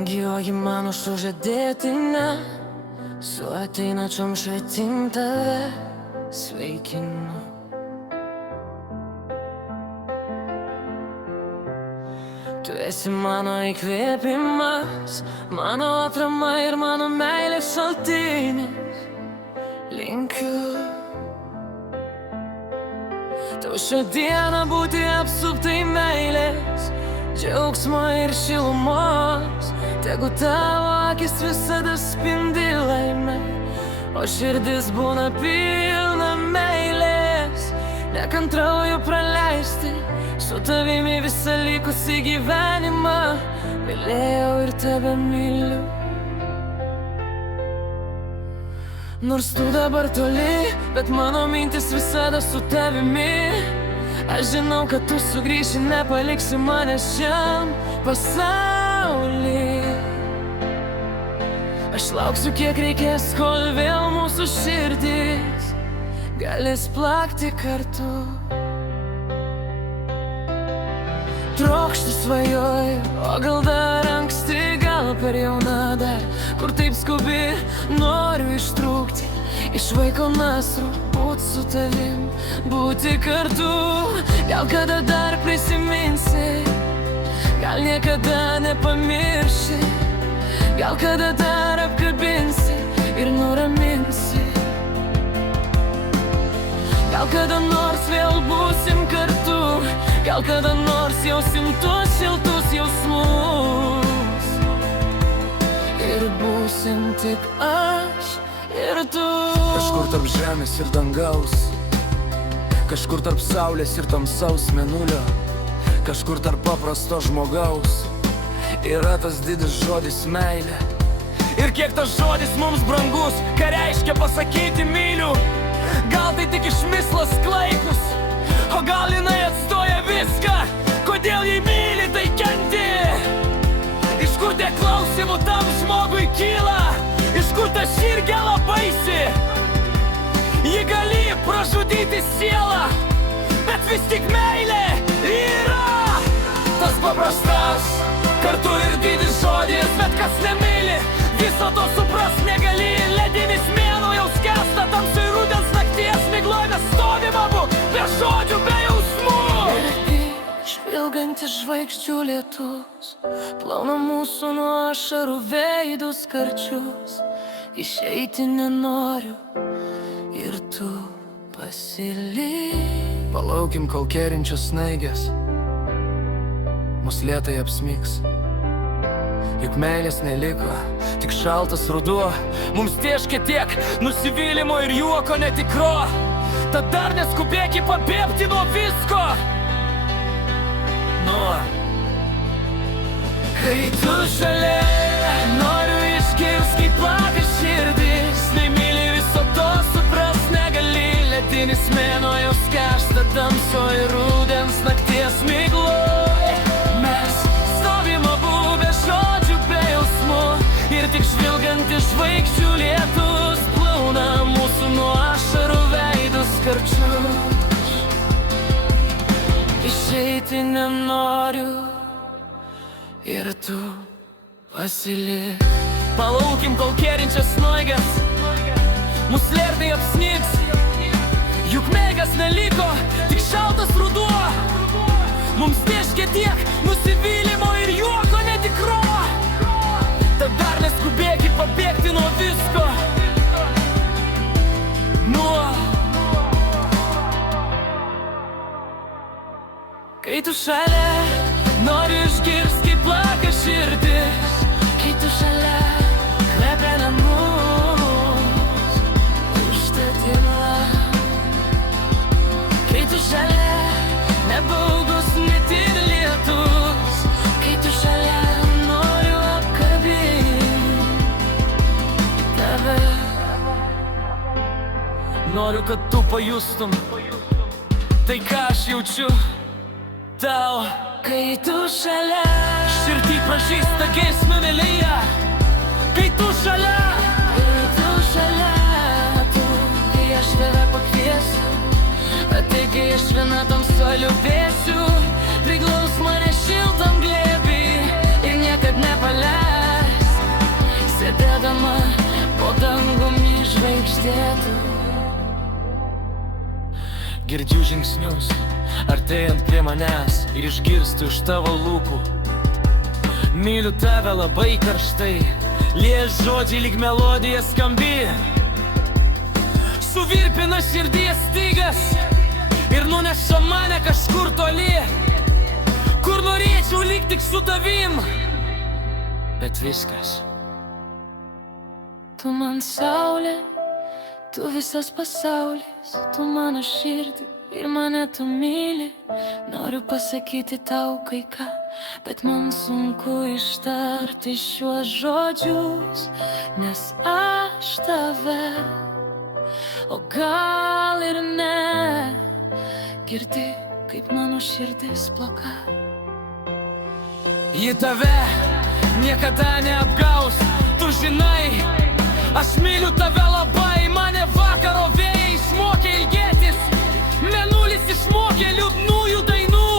Brangioji mano sužadėtinė, su ateinačiom švietim tave sveikinu. Tu esi mano įkvėpimas, mano atrama ir mano meilės šaltinis. Linkiu tau šią dieną būti apsuptai meilės, džiaugsmo ir šilumos. Tegu tavo akis visada spindi laime, o širdis būna pilna meilės. Nekantrauju praleisti su tavimi visą likusį gyvenimą. Mylėjau ir tave myliu. Nors tu dabar toli, bet mano mintis visada su tavimi. Aš žinau, kad tu sugrįši, nepaliksi mane šiam pasauly. Aš lauksiu, kiek reikės, kol vėl mūsų širdis galės plakti kartu. Trokšti svajoju, o gal dar anksti, gal per jauna dar, kur taip skubi, noriu ištrūkti iš vaiko nasrų, būt su tavim, būti kartu. Gal kada dar prisiminsi, gal niekada nepamirši, gal kada dar apkabinsi ir nuraminsi. Gal kada nors vėl būsim kartu, gal kada nors jausim tuos šiltus jausmus. Ir būsim tik aš ir tu. Kažkur tarp žemės ir dangaus, kažkur tarp saulės ir tamsaus mėnulio, kažkur tarp paprasto žmogaus yra tas didis žodis meilė. Ir kiek tas žodis mums brangus, ką reiškia pasakyti myliu. Gal tai tik išmislas klaikus, o gal jinai atstoja viską. Kodėl jį myli, tai kenti? Iš kur tiek klausimų tam žmogui kyla? Iš kur ta širgėla baisi? Ji gali pražudyti sielą, bet vis tik meilė yra tas paprastas, kartu ir didis žodis. Bet kas nemyli, viso to supras negali. Ledinis mėnuo jau skęsta tamsoj rudens nakties migloj. Mes stovim abu be žodžių, be jausmų. Žvilgantis žvaigždžių lietus plauna mūsų nuo ašarų veidus karčius. Išeiti nenoriu ir tu pasilik. Palaukim, kol kerinčios snaigės mus lėtai apsmigs. Juk meilės neliko, tik šaltas ruduo. Mums tėškia tiek nusivylimo ir juoko netikro. Tad dar neskubėki pabėgti nuo visko. Kai tu šalia, noriu išgirst, kaip plaka širdis. Nei myli viso to supras negali. Ledinis mėnuo jau skęsta tamsoj rudens nakties migloj. Mes stovim abu be žodžių, be jausmų. Ir tik žvilgantis žvaigždžių lietus plauna mūsų nuo ašarų veidus karčius. Išeiti nenoriu ir tu pasilik. Palaukim, kol kerinčias snaigės mus lėtai apsnigs. Juk meilės neliko, tik šaltas ruduo. Mums tėškia tiek nusivylimo ir juoko netikro. Tad dar neskubėki pabėgti nuo visko. Kai tu šalia, noriu išgirst, kaip plaka širdis. Kai tu šalia, kvepia namus užtadina. Kai tu šalia, nebaugus net ir lietus. Kai tu šalia, noriu apkabint tave. Noriu, kad tu pajustum tai, ką aš jaučiu tau. Kai tu šalia, širdį pražįsta giesmė mėlyje. Kai tu šalia, tu, kai aš tave pakviesiu. Taigi aš viena tamsoj liūdėsiu. Priglaus mane šiltam glėby ir niekad nepaleis. padėtų. Girdžiu žingsnius, artėjant prie manęs ir išgirstu iš tavo lūpų: myliu tave labai karštai, lies žodžiai lyg melodija skambi. Suvirpina širdies stygas ir nuneša mane kažkur toli, kur norėčiau lyg tik su tavim, bet viskas. Tu man saulė, tu visas pasaulis, tu mano širdį ir mane tu myli. Noriu pasakyti tau kai ką, bet man sunku ištarti šiuos žodžius, nes aš tave, o gal ir ne, girdi, kaip mano širdis plaka. Ji tave niekada neapgaus, tu žinai, aš myliu tave labai. Mane vakaro vėjai išmokė ilgėtis, mėnulis išmokė liūdnųjų dainų,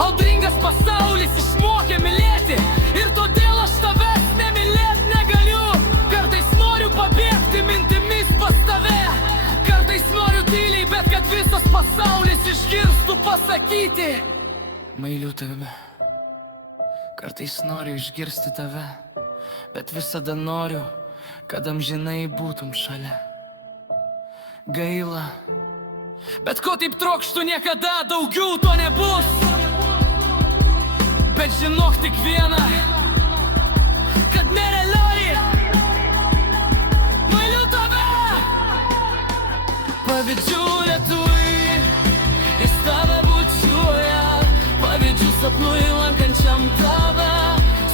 audringas pasaulis išmokė mylėti, ir todėl aš tavęs nemylėt negaliu. Kartais noriu pabėgti mintimis pas tave, kartais noriu tyliai, bet kad visas pasaulis išgirstų pasakyti: myliu tave. Kartais noriu išgirsti tave, bet visada noriu, kad amžinai būtum šalia. Gaila, bet ko taip trokštu, niekada daugiau to nebus. Bet žinok tik vieną, kad nerealiai myliu tave. Pavydžiu lietui, jis tave bučiuoja, pavydžiu sapnui lankančiam tave.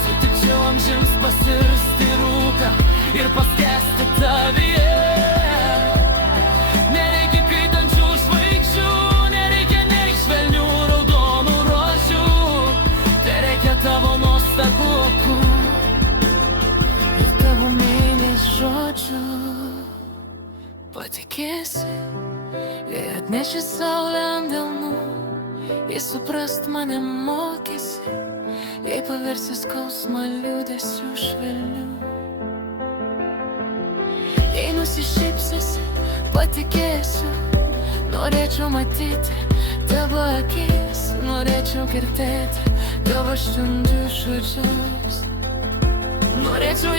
Sutikčiau amžiams pasirsti rūką ir paskęsti tavyje. Nereikia kaitančių žvaigždžių, nereikia nei švelnių raudonų rožių, tereikia tavo nuostabių akų ir tavo meilės žodžių. Patikėsi, jei atneši saulę ant delnų, jei suprast mane mokysi, jei paversi skausmą liūdesių švelnių. Jei nusišypsėsi, patikėsiu, norėčiau matyti tavo akis, norėčiau girdėti tavo švindžių žodžius, norėčiau